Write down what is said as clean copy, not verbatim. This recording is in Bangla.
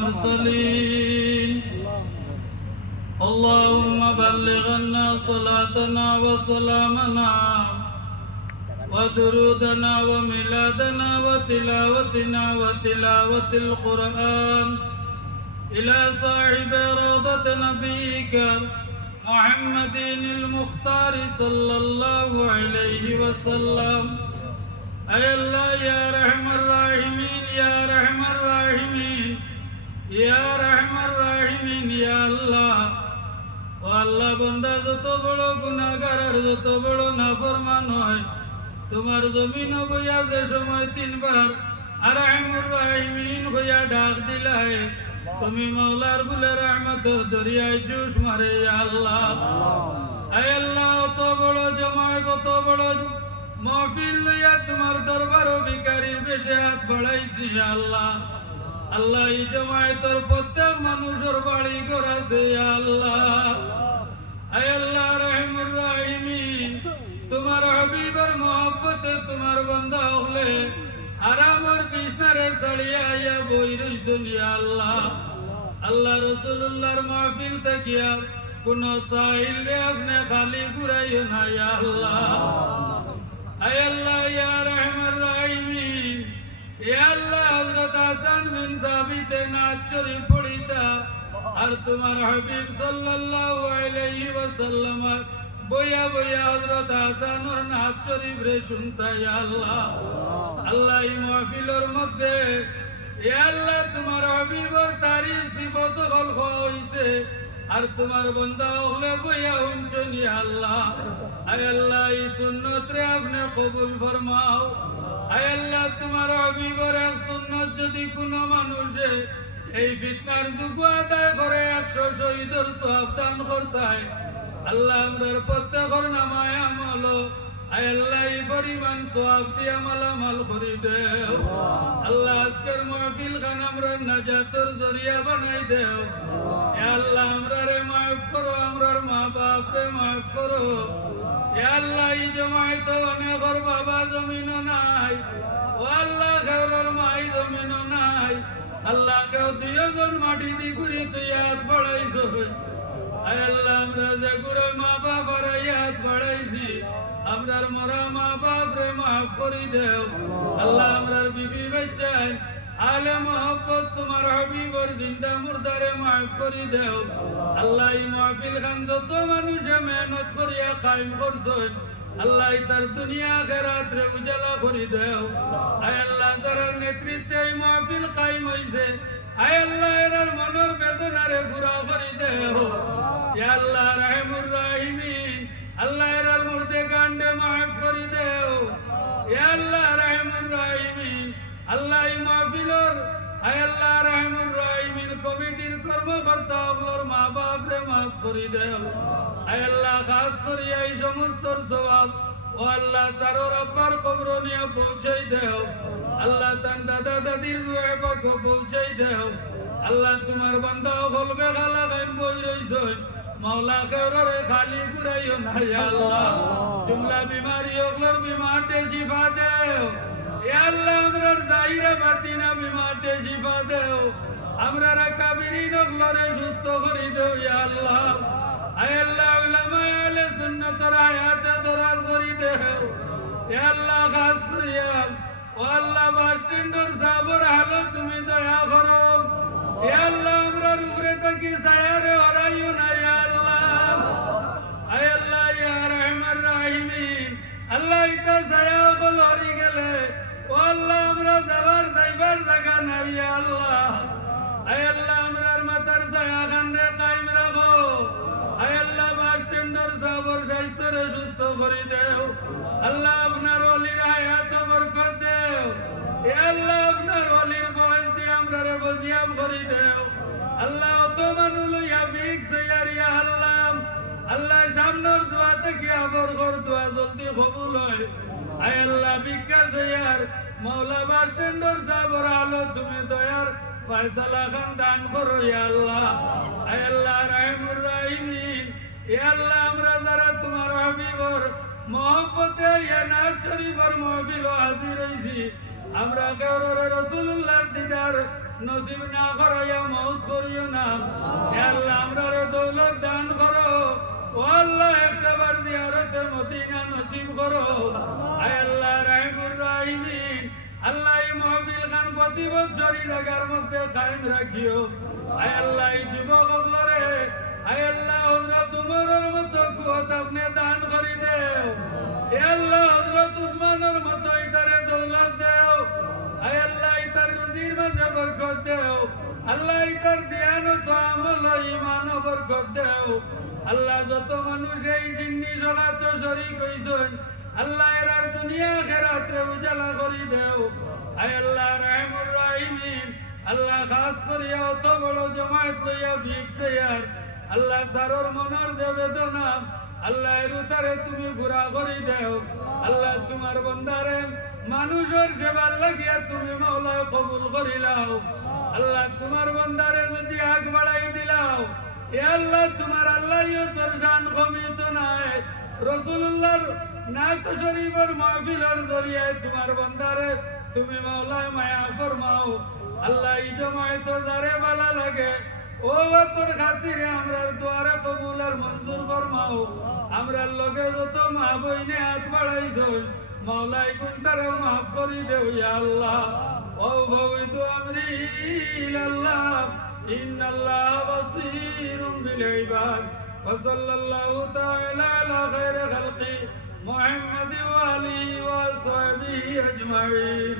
المرسلين اللهم بلغنا صلاتنا وسلامنا ودرودنا وميلادنا وتلاوتنا وتلاوة القرآن إلى صاحب روضة نبيك محمد المختار صلى الله عليه وسلم أي الله يا رحم الراحمين يا رحم الراحمين يا رحم الراحمين يا الله ও আল্লাহ বান্দা যত বড় গুনাহগার আর যত বড় নাফরমান হয় তোমার জমিন বইয়া যে সময় তিনবার আর রহমুর রহিমিন হইয়া ডাক দিলাই তুমি মাওলার বুলে রহমতের দরিয়ায় জুস মারে ইয়া আল্লাহ আয় আল্লাহ অত বড় জমায়েত কত বড় মাহফিল লইয়া তোমার দরবার ভিখারির বেশে হাত বাড়াইছি ইয়া আল্লাহ আল্লাহ এই জমায়েতের প্রত্যেক মানুষের বাড়ি ঘর আছে ইয়া আল্লাহ আয় আল্লাহ রহমুর রহিমিন তোমার হাবিবের মোহব্বতে তোমার বান্দা হলে আরামর বিছনারে ছাড়িয়া আইয়া বই রইছেন ইয়া আল্লাহ আল্লাহ রাসূলুল্লাহর মাহফিল তাকিয়া কোন সাইল রে আপনি খালি ঘুরাইও না ইয়া আল্লাহ আয় আল্লাহ ইয়া রহমান রাহিমিন ইয়া আল্লাহ হযরত হাসান বিন সাবিত নাচ শরীফ পড়িতা আর তোমার হাবিব সাল্লাল্লাহু আলাইহি ওয়াসাল্লাম বইয়া বইয়া হযরত হাসানুর নাচ শরীফ রে শুনতা ইয়া আল্লাহ আল্লাহ এই মাহফিলের মধ্যে ইয়া আল্লাহ তোমার হাবিবের তারিফ সিফত গল্প হইছে আর তোমার বান্দা হলে বইয়া শুনছেন ইয়া আল্লাহ আয় আল্লাহ এই সুন্নত রে আপনি কবুল ফরমাও আয় আল্লাহ তোমার হাবিবের এক সুন্নত যদি কোনো মানুষে এই ফিতনার যুগ আদায় করে 100 শহীদের সওয়াব দান করতায় আল্লাহ আমরার প্রত্যেকের নামায় আমল আয় আল্লাহ এই পরিমাণ সওয়াব দিয়ে মালামাল করে দেও আল্লাহ আজকের মাহফিল খান আমরা নাজাতের জরিয়া বানাই দেও ইয়া আল্লাহ আমরারে মাফ করো আমরার মা বাপ রে মাফ করো ইয়া আল্লাহ এই জমায়েত অনেকের বাবা জমিনও নাই ও আল্লাহ খেউরের মাই জমিনও নাই আল্লাহ কেউ দুইজন মাটি দি ঘুরি তুই হাত বাড়াইছো আয় আল্লাহ আমরা যে গুরু মা বাবার হাত বাড়াইছি আমরার মরা মা বাপ রে মাফ করে দেও আল্লাহ আমরার বিবি বাচ্চায় আলে মোহব্বত তোমার হাবিবর জিন্দা মুর্দারে মাফ করে দেও আল্লাহ এই মাহফিল খান যত মানুষে মেহনত করিয়া কায়েম করছেন আল্লাহ তার দুনিয়া আখিরাত রে উজালা করে দেও আয় আল্লাহ যারা নেতৃত্বে এই মাহফিল কায়েম হইছে আয় আল্লাহ এর মনের বেদনারে পুরা করে দেও ইয়া আল্লাহ রহমুর রহিমিন আল্লাহ এর মুর্দে গান্ডে মাফ করে দেও ইয়া আল্লাহ রহমুর রহিমিন আল্লাহ এই মাহফিলর আয় আল্লাহ রহমুর রহিমিন কমিটির কর্মকর্তা ওগুলোর মা বাপ রে মাফ করে দেও আয় আল্লাহ খাস করে এই সমস্ত সওয়াব ও আল্লাহ সারোর আব্বার কবর নিয়ে পৌঁছাই দেও আল্লাহ তান দাদা দাদির রুহে পাক পৌঁছাই দেও আল্লাহ তোমার বান্দা বলবে গালা গাইম বই রইছই মাওলা খেউরে খালি ঘুরাইও না ইয়া আল্লাহ জুমলা বিমারি ওগুলোর বিমারতে শিফা দেও ইয়া আল্লাহ আমরার জাহিরা বাতিনা বিমারতে শিফা দেও আমরার কাবিরিন ওগুলোরে সুস্থ করে দেও ইয়া আল্লাহ আয় আল্লাহ উলামা আহলে সুন্নাতের হায়াতে দরাজ করে দেও ইয়া আল্লাহ খাস করিয়া ও আল্লাহ বাস স্ট্যান্ডের সাবর হালত তুমি দয়া করো ইয়া আল্লাহ আমরার উপরে থাকি ছায়ারে হরাইও না ইয়া আল্লাহ আয় আল্লাহ ইয়া রহমান রাহিমিন আল্লাহ ইতা ছায়া বল হরি গেলে ও আল্লাহ আমরা যাইবার জায়গা নাই ইয়া আল্লাহ আয় আল্লাহ আমরার মাথার ছায়া খান রে কায়েম রাখো আয় আল্লাহ বাস স্ট্যান্ডের সাবর স্বাস্থ্যরে সুস্থ করে দেও আল্লাহ আপনার ওলির হায়াত বরকত দেও ইয়া আল্লাহ আপনার ওলির বয়স দিয়ে আমরারে বজিয়াম করে দেও আল্লাহ অত মানু লইয়া বিক সয়ার ইয়া আল্লাহ আল্লাহ সামনের দোয়া থেকে আবর ঘর দোয়া জলদি কবুল হয় আয় আল্লাহ বিকা সয়ার মওলা বাস স্ট্যান্ডের সাবর আলো তুমি দয়ার ফয়সালা খান দান করো ইয়া আল্লাহ আয় আল্লাহ রহমুর রহিমিন ইয়া আল্লাহ আমরা যারা তোমার হাবিবর মহব্বতে ইয়া নাজ শরীফের মাহফিল হাজির হইছি আমরা কেউরে রাসূলুল্লাহর দিদার নসিব না করাইয়া মৌত করিও না। হে আল্লাহ আমরা দৌলত দান করো। ও আল্লাহ একটা বার জিয়ারতে মদিনা নসিব করো। আয় আল্লাহ রাহিমুর রাহিমিন, আল্লাহ এই মাহফিল খান প্রতি বছর এই জায়গার মধ্যে কায়েম রাখিও। আয় আল্লাহ এই যুবক অগলরে, আয় আল্লাহ হযরত উমরের মতো কুওয়াত আপনি দান করি দেও। হে আল্লাহ হযরত উসমানের মতো ইতারে দৌলত দেও। আয় আল্লাহ ইতার রুজির মাঝে বরকত দেও। আল্লাহ ইতার দিয়ানত আমল ঈমান বরকত দেও। আল্লাহ যত মানুষ এই সিন্নি সলাতে শরীক হইছেন, আল্লাহ এরার দুনিয়া আখিরাতে উজালা করি দেও। আয় আল্লাহ রাহিমুর রাহিমিন, আল্লাহ খাস করিয়া অত বড় জমায়েত লইয়া ভিড়ছে ইয়ার আল্লাহ সারর মনের যে বেদনা, আল্লাহ এর উতারে তুমি পুরা করি দেও। আল্লাহ তোমার বন্দারে মানুষের সেবার লাগিয়া তুমি মওলা কবুল করিলাও। আল্লাহ তোমার বন্দারে যদি আগ বাড়াই দিলাও, এ আল্লাহ তোমার আল্লাহ তোর শান কমিত নাই। রাসূলুল্লাহর নাত শরীফের মাহফিলের জরিয়ায় তোমার বন্দারে তুমি মওলা মায়া ফরমাও। আল্লাহ এই জমায়েত যারে ভালো লাগে ও তোর খাতিরে আমরার দুয়ারে কবুল আর মঞ্জুর ফরমাও। আমরার লগে যত মা বইনে হাত বাড়াইছো মাওলাই কোন তারে মাফ করি দেও ইয়া আল্লাহ। ও ভবিতু আমরি ইলাল্লাহ ইন্নাল্লাহ বাসীরুম বিল ইবাদ। ওয়া সাল্লাল্লাহু তাআলা আলা খায়রি খালকি মুহাম্মাদি ওয়া আলিহি ওয়া সাহবিহি আজমাইন।